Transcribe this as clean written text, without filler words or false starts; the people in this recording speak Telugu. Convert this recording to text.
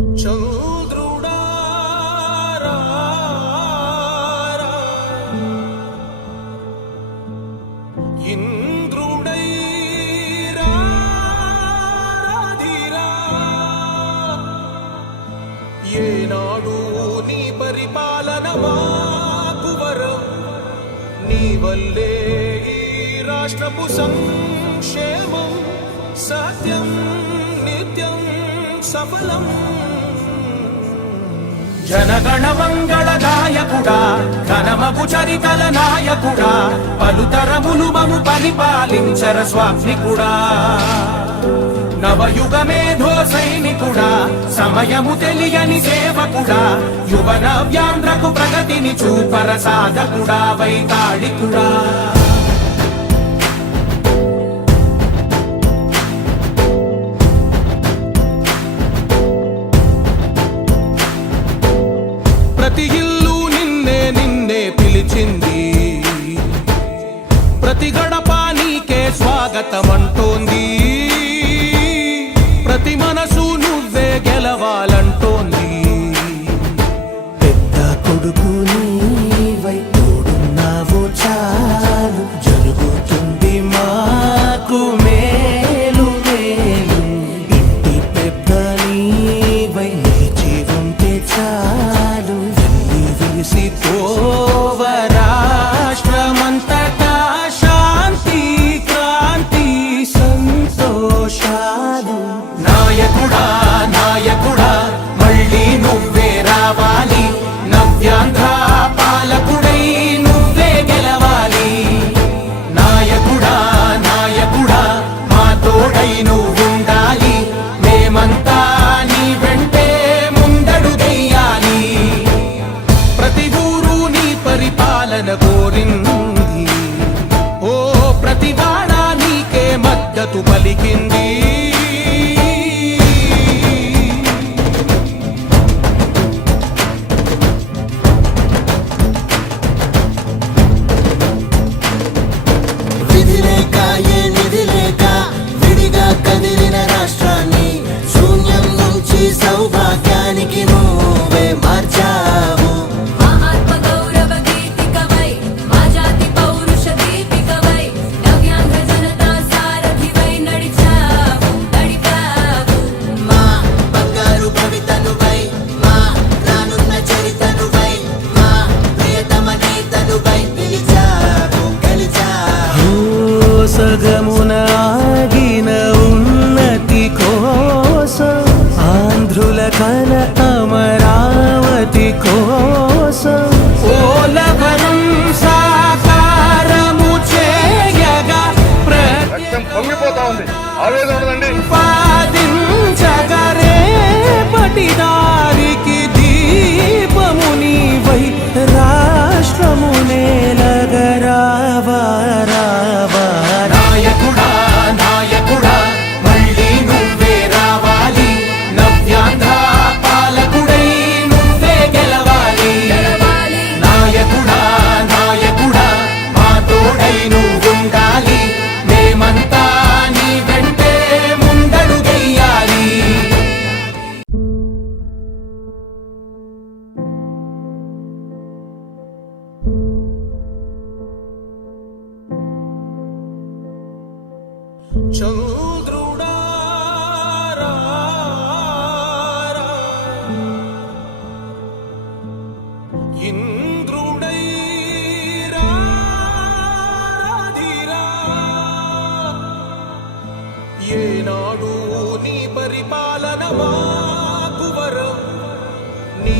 చంద్రుడా ఇంద్రుడై రాధిరా ఏనాడు నీ పరిపాలన మాకు వరం నీ వల్లే ఈ రాష్ట్రపు సంక్షేమం సత్యం నిత్యం సఫలం జనగణ మంగళ నాయకుడా ఘనమగు చరితల నాయకుడా పలుతరములు మము పరిపాలించర స్వామికుడా నవయుగ మేధో సైనికుడా సమయము తెలియని సేవకుడా యువన వ్యాంధ్రకు ప్రగతిని చూపర సాధకుడా వైతాళికుడా ప్రతి ఇల్లు నిన్నే నిన్నే పిలిచింది ప్రతి గడప నీకే స్వాగతమంటోంది ప్రతి మనసు నువ్వే గెలవాలంటోంది పెద్ద కొడుకు నీవై తోడున్నావు చాలు జరుగుతుంది మాకు మేలు మేలు ఇంటి పెద్ద నీవై నిలిచి ఉంటే చాలు విసిపోవ రాష్ట్రమంతటా శాంతి క్రాంతి సంతోషాలు నాయకుడా నాయకుడా మళ్ళీ నువ్వే రావాలి నవ్యాంధ్ర పాలకుడై నువ్వే గెలవాలి నాయకుడా నాయకుడా మా తోడై నువ్వుండాలి మేమంతా నీ వెంటే ముందడుగెయ్యాలి ప్రతి ఊరు నీ పరిపాలన కోరింది ఓ ప్రతి వాడ నీకే మద్దతు పలికింది విధి లేక ఏ నిధి లేక విడిగా కదిలిన రాష్ట్రాన్ని శూన్యం నుంచి సౌభాగ్యానికి నువ్వే మార్చావు మా ఆత్మ గౌరవ గీతికవై మా జాతి పౌరుష దీపికవై నవ్యాంధ్ర జనతా సారథివై నడిచావు మా బంగారు భవితనువై మా రానున్న చరితనువై మా ప్రియతమ నేతనువై పిలిచావు గెలిచావు సగమున ఆగిన ఉన్నతి కోసం ఆంధ్రుల కల అమరావతి కోసం ఓలవరం సాకారము చేయగా రక్తం పొంగిపోతా ఉంది ఆవేదన ఉండదండి ప్రతిపాదించగరే పటిదారికి దీపము నీవై రాష్ట్రము నేలగరావా రావా నాయకుడా నాయకుడా మళ్ళీ నువ్వే రావాలి నవ్యాంధ్ర పాలకుడై నువ్వే గెలవాలి నాయకుడా నాయకుడా మా తోడై నువ్వుండాలి మేమంతా నీ వెంటే ముందడుగెయ్యాలి చంద్రుడా ఇంద్రుడై రాధిరా ఏనాడు నీ పరిపాలన మాకు వరం నీ